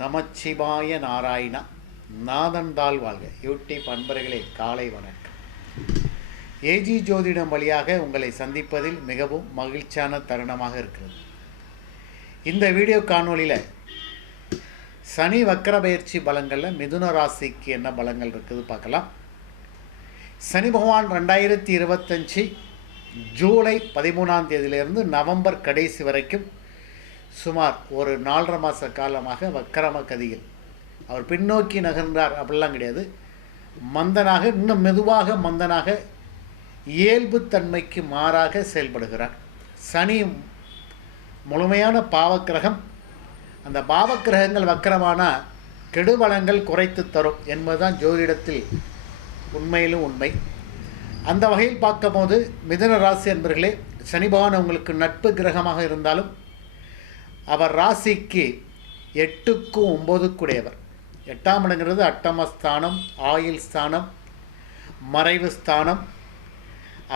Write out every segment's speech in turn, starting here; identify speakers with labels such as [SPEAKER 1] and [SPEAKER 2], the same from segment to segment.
[SPEAKER 1] நமச்சிவாய நாராயணா நாதன்தாள் வாழ்க. யூடியூப் அன்பர்களே காலை வணக்கம். ஏஜி ஜோதிடம் வழியாக உங்களை சந்திப்பதில் மிகவும் மகிழ்ச்சியான தருணமாக இருக்கிறது. இந்த வீடியோ காணொலியில் சனி வக்கர பயிற்சி பலங்களில் மிதுன ராசிக்கு என்ன பலங்கள் இருக்குது பார்க்கலாம். சனி பகவான் ரெண்டாயிரத்தி இருபத்தஞ்சி ஜூலை பதிமூணாம் தேதியிலிருந்து நவம்பர் கடைசி வரைக்கும் சுமார் ஒரு நாலரை மாத காலமாக வக்கரம கதியில் அவர் பின்னோக்கி நகர்ந்தார் அப்படிலாம் கிடையாது. மந்தனாக இன்னும் மெதுவாக மந்தனாக இயல்புத்தன்மைக்கு மாறாக செயல்படுகிறார். சனி முழுமையான பாவக்கிரகம். அந்த பாவக்கிரகங்கள் வக்கரமான கெடுபலங்கள் குறைத்து தரும் என்பதுதான் ஜோதிடத்தில் உண்மையிலும் உண்மை. அந்த வகையில் பார்க்கும்போது மிதன ராசி என்பர்களே சனி பகவான் உங்களுக்கு நட்பு கிரகமாக இருந்தாலும் அவர் ராசிக்கு எட்டுக்கும் ஒம்போதுக்குடையவர். எட்டாம் இடங்கிறது அட்டமஸ்தானம் ஆயில் ஸ்தானம் மறைவு ஸ்தானம்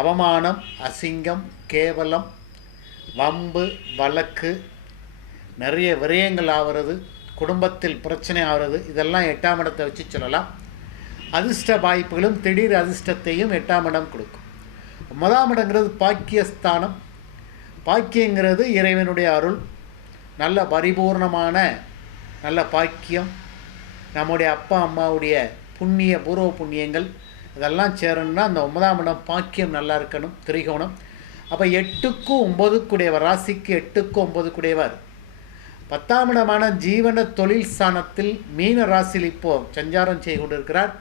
[SPEAKER 1] அவமானம் அசிங்கம் கேவலம் வம்பு வழக்கு நிறைய விரயங்கள் ஆகிறது குடும்பத்தில் பிரச்சனை ஆகிறது இதெல்லாம் எட்டாம் இடத்தை வச்சு சொல்லலாம். அதிர்ஷ்ட வாய்ப்புகளும் திடீர் அதிர்ஷ்டத்தையும் எட்டாம் இடம் கொடுக்கும். முதலாம் இடங்கிறது பாக்கியஸ்தானம். பாக்கியங்கிறது இறைவனுடைய அருள். நல்ல பரிபூர்ணமான நல்ல பாக்கியம். நம்முடைய அப்பா அம்மாவுடைய புண்ணிய பூர்வ புண்ணியங்கள் இதெல்லாம் சேரணும்னா அந்த ஒன்பதாம் இடம் பாக்கியம் நல்லா இருக்கணும் திரிகோணம். அப்போ எட்டுக்கும் ஒம்பதுக்குடையவர் ராசிக்கு எட்டுக்கும் ஒம்பதுக்குடையவர் பத்தாம் இடமான ஜீவன தொழில் ஸ்தானத்தில் மீன ராசியில் இப்போது சஞ்சாரம் செய்து கொண்டிருக்கிறார்.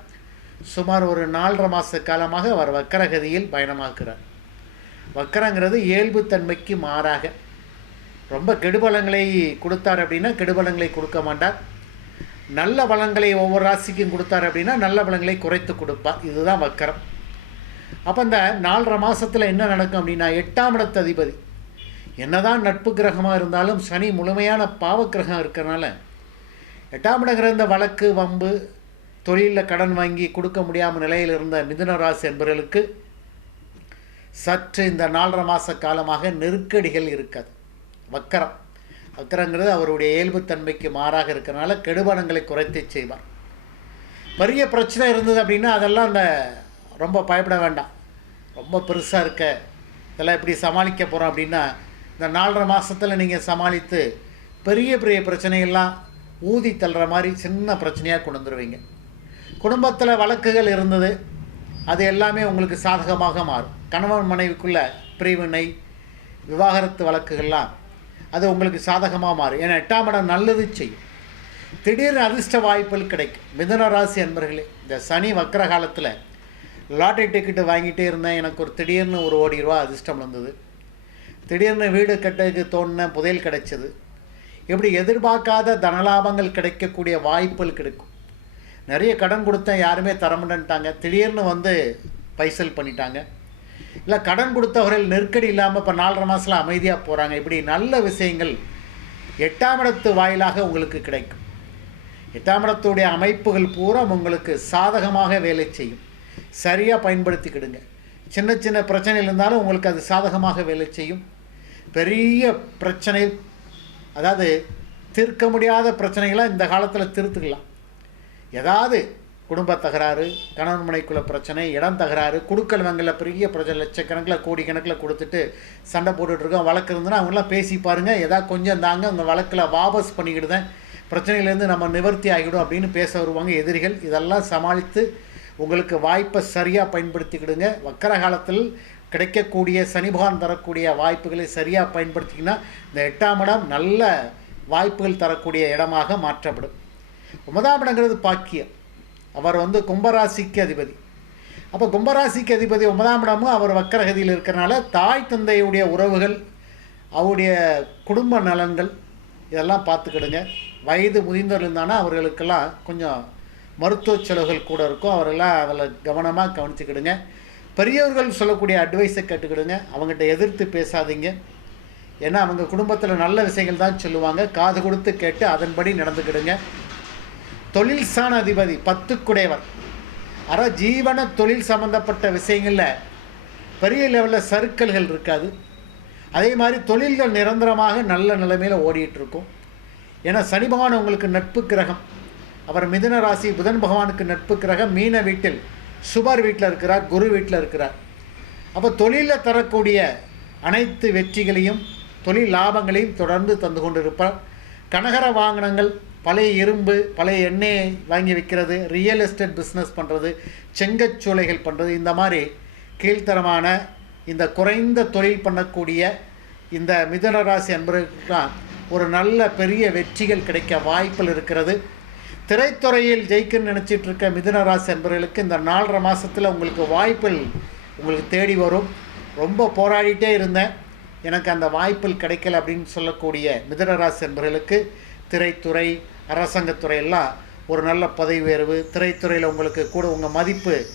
[SPEAKER 1] சுமார் ஒரு நாலரை மாத காலமாக அவர் வக்கரகதியில் பயணமாக்குறார். வக்கரங்கிறது இயல்புத்தன்மைக்கு மாறாக ரொம்ப கெடுபலங்களை கொடுத்தார் அப்படின்னா கெடுபலங்களை கொடுக்க மாட்டார். நல்ல வளங்களை ஒவ்வொரு ராசிக்கும் கொடுத்தார் அப்படின்னா நல்ல வளங்களை குறைத்து கொடுப்பார். இதுதான் வக்கரம். அப்போ இந்த நாலரை மாதத்தில் என்ன நடக்கும் அப்படின்னா எட்டாம் இடத்து அதிபதி. என்னதான் நட்பு கிரகமாக இருந்தாலும் சனி முழுமையான பாவக்கிரகம் இருக்கிறனால எட்டாம் இடங்கிற இந்த வழக்கு வம்பு தொழிலில் கடன் வாங்கி கொடுக்க முடியாமல் நிலையில் இருந்த மிதுன ராசி என்பவர்களுக்கு சற்று இந்த நாலரை மாத காலமாக நெருக்கடிகள் இருக்காது. வக்கரம். வக்கரங்கிறது அவருடைய இயல்புத்தன்மைக்கு மாறாக இருக்கிறனால கெடுபணங்களை குறைத்து செய்வார். பெரிய பிரச்சனை இருந்தது அப்படின்னா அதெல்லாம் அந்த ரொம்ப பயப்பட வேண்டாம். ரொம்ப பெருசாக இருக்க இதெல்லாம் எப்படி சமாளிக்க போகிறோம் அப்படின்னா இந்த நாலரை மாதத்தில் நீங்கள் சமாளித்து பெரிய பெரிய பிரச்சனையெல்லாம் ஊதி தள்ளுற மாதிரி சின்ன பிரச்சனையாக கொண்டு வந்துடுவீங்க குடும்பத்தில் வழக்குகள் இருந்தது அது எல்லாமே உங்களுக்கு சாதகமாக மாறும். கணவன் மனைவிக்குள்ள பிரிவினை விவாகரத்து வழக்குகள்லாம் அது உங்களுக்கு சாதகமாக மாறும். ஏன்னா எட்டாம் இடம் நல்லது செய்யும். திடீர்னு அதிர்ஷ்ட வாய்ப்புகள் கிடைக்கும். மிதன ராசி அன்பர்களே இந்த சனி வக்கர காலத்தில் லாட்டரி டிக்கெட்டு வாங்கிட்டே இருந்தேன். எனக்கு ஒரு திடீர்னு ஒரு கோடி ரூபா அதிர்ஷ்டம் வந்தது. திடீர்னு வீடு கட்டதுக்கு தோணுன புதையல் கிடைச்சது. இப்படி எதிர்பார்க்காத தனலாபங்கள் கிடைக்கக்கூடிய வாய்ப்புகள் கிடைக்கும். நிறைய கடன் கொடுத்தேன். யாருமே தரமுடன்ட்டாங்க திடீர்னு வந்து பைசல் பண்ணிட்டாங்க. இல்லை கடன் கொடுத்தவர்கள் நெருக்கடி இல்லாமல் இப்போ நாலரை மாதத்தில் அமைதியாக போகிறாங்க இப்படி நல்ல விஷயங்கள் எட்டாம் இடத்து வாயிலாக உங்களுக்கு கிடைக்கும். எட்டாம் இடத்துடைய அமைப்புகள் பூரா உங்களுக்கு சாதகமாக வேலை செய்யும். சரியாக பயன்படுத்திக்கிடுங்க. சின்ன சின்ன பிரச்சனைகள் இருந்தாலும் உங்களுக்கு அது சாதகமாக வேலை செய்யும். பெரிய பிரச்சனை அதாவது தீர்க்க முடியாத பிரச்சனைகளை இந்த காலத்தில் திருத்துக்கலாம். ஏதாவது குடும்ப தகராறு கணவன் மனைக்குள்ள பிரச்சனை இடம் தகராறு குடுக்கல் வங்கல பெரிய பிரச்சனை லட்சக்கணக்கில் கோடி கணக்கில் கொடுத்துட்டு சண்டை போட்டுட்ருக்கோம் வழக்கு இருந்ததுன்னா அவங்களாம் பேசி பாருங்கள் ஏதாவது கொஞ்சம் தாங்க அவங்க வழக்கில் வாபஸ் பண்ணிக்கிடுதேன் பிரச்சனையிலேருந்து நம்ம நிவர்த்தி ஆகிடும் அப்படின்னு பேச வருவாங்க எதிரிகள். இதெல்லாம் சமாளித்து உங்களுக்கு வாய்ப்பை சரியாக பயன்படுத்திக்கிடுங்க. வக்கர காலத்தில் கிடைக்கக்கூடிய சனிபகவான் தரக்கூடிய வாய்ப்புகளை சரியாக பயன்படுத்திங்கன்னா இந்த எட்டாம் இடம் நல்ல வாய்ப்புகள் தரக்கூடிய இடமாக மாற்றப்படும். ஒன்பதாம் இடங்கிறது பாக்கியம். அவர் வந்து கும்பராசிக்கு அதிபதி. அப்போ கும்பராசிக்கு அதிபதி ஒன்பதாம் இடமும் அவர் வக்கரகதியில் இருக்கிறனால தாய் தந்தையுடைய உறவுகள் அவருடைய குடும்ப நலன்கள் இதெல்லாம் பார்த்துக்கிடுங்க. வயது முதிர்ந்தவர்கள் இருந்தானா அவர்களுக்கெல்லாம் கொஞ்சம் மருத்துவ செலவுகள் கூட இருக்கும். அவரெல்லாம் அதில் கவனமாக கவனிச்சுக்கிடுங்க. பெரியவர்கள் சொல்லக்கூடிய அட்வைஸை கேட்டுக்கிடுங்க. அவங்ககிட்ட எதிர்த்து பேசாதீங்க. ஏன்னா அவங்க குடும்பத்தில் நல்ல விஷயங்கள் தான் சொல்லுவாங்க. காது கொடுத்து கேட்டு அதன்படி நடந்துக்கிடுங்க. தொழில் சாண அதிபதி பத்துக்குடையவர் அற ஜீவன தொழில் சம்பந்தப்பட்ட விஷயங்களில் பெரிய லெவலில் சர்க்கிள்கள் இருக்காது. அதே மாதிரி தொழில்கள் நிரந்தரமாக நல்ல நிலைமையில் ஓடிட்டுருக்கும். ஏன்னா சனி பகவான் உங்களுக்கு நட்பு கிரகம். அவர் மிதுன ராசி புதன் பகவானுக்கு நட்பு கிரகம். மீன வீட்டில் சுபர் வீட்டில் இருக்கிறார் குரு வீட்டில் இருக்கிறார். அப்போ தொழிலில் தரக்கூடிய அனைத்து வெற்றிகளையும் தொழில் லாபங்களையும் தொடர்ந்து தந்து கொண்டிருப்பார். கனகர வாகனங்கள் பழைய இரும்பு பழைய எண்ணெயை வாங்கி விற்கிறது ரியல் எஸ்டேட் பிஸ்னஸ் பண்ணுறது செங்கச்சூளைகள் பண்ணுறது இந்த மாதிரி கீழ்த்தரமான இந்த குறைந்த தொழில் பண்ணக்கூடிய இந்த மிதுன ராசி அன்பர்களுக்கெல்லாம் ஒரு நல்ல பெரிய வெற்றிகள் கிடைக்க வாய்ப்புகள் இருக்கிறது. திரைத்துறையில் ஜெயிக்கணும்னு நினச்சிட்டு இருக்க மிதுன ராசி அன்பர்களுக்கு இந்த நாலரை மாதத்தில் உங்களுக்கு வாய்ப்புகள் உங்களுக்கு தேடி வரும். ரொம்ப போராடிட்டே இருந்தேன். எனக்கு அந்த வாய்ப்புகள் கிடைக்கல அப்படின்னு சொல்லக்கூடிய மிதுன ராசி அன்பர்களுக்கு திரைத்துறை அரசாங்கத்துறை ஒரு நல்ல பதவி உயர்வு திரைத்துறையில் உங்களுக்கு கூட உங்கள் மதிப்பு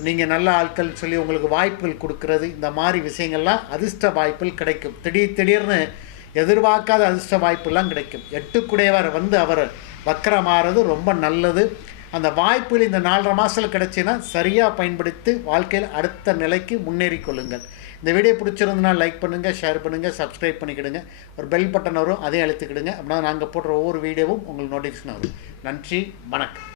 [SPEAKER 1] நீங்கள் நல்ல ஆட்கள் சொல்லி உங்களுக்கு வாய்ப்புகள் கொடுக்கறது இந்த மாதிரி விஷயங்கள்லாம் அதிர்ஷ்ட வாய்ப்புகள் கிடைக்கும். திடீர் திடீர்னு எதிர்பார்க்காத அதிர்ஷ்ட வாய்ப்புலாம் கிடைக்கும். எட்டுக்குடையவர் வந்து அவர் வக்கரமாறது ரொம்ப நல்லது. அந்த வாய்ப்புகள் இந்த நாலரை மாதத்தில் கிடச்சின்னா சரியாக பயன்படுத்தி வாழ்க்கையில் அடுத்த நிலைக்கு முன்னேறி கொள்ளுங்கள். இந்த வீடியோ பிடிச்சிருந்தனா லைக் பண்ணுங்கள் ஷேர் பண்ணுங்கள் சப்ஸ்கிரைப் பண்ணிக்கிடுங்க. ஒரு பெல் பட்டன் வரும் அதையும் அழுத்திக்கிடுங்க. அப்படின்னா நாங்கள் போடுற ஒவ்வொரு வீடியோவும் உங்களுக்கு நோட்டிஃபிகேஷன் வரும். நன்றி வணக்கம்.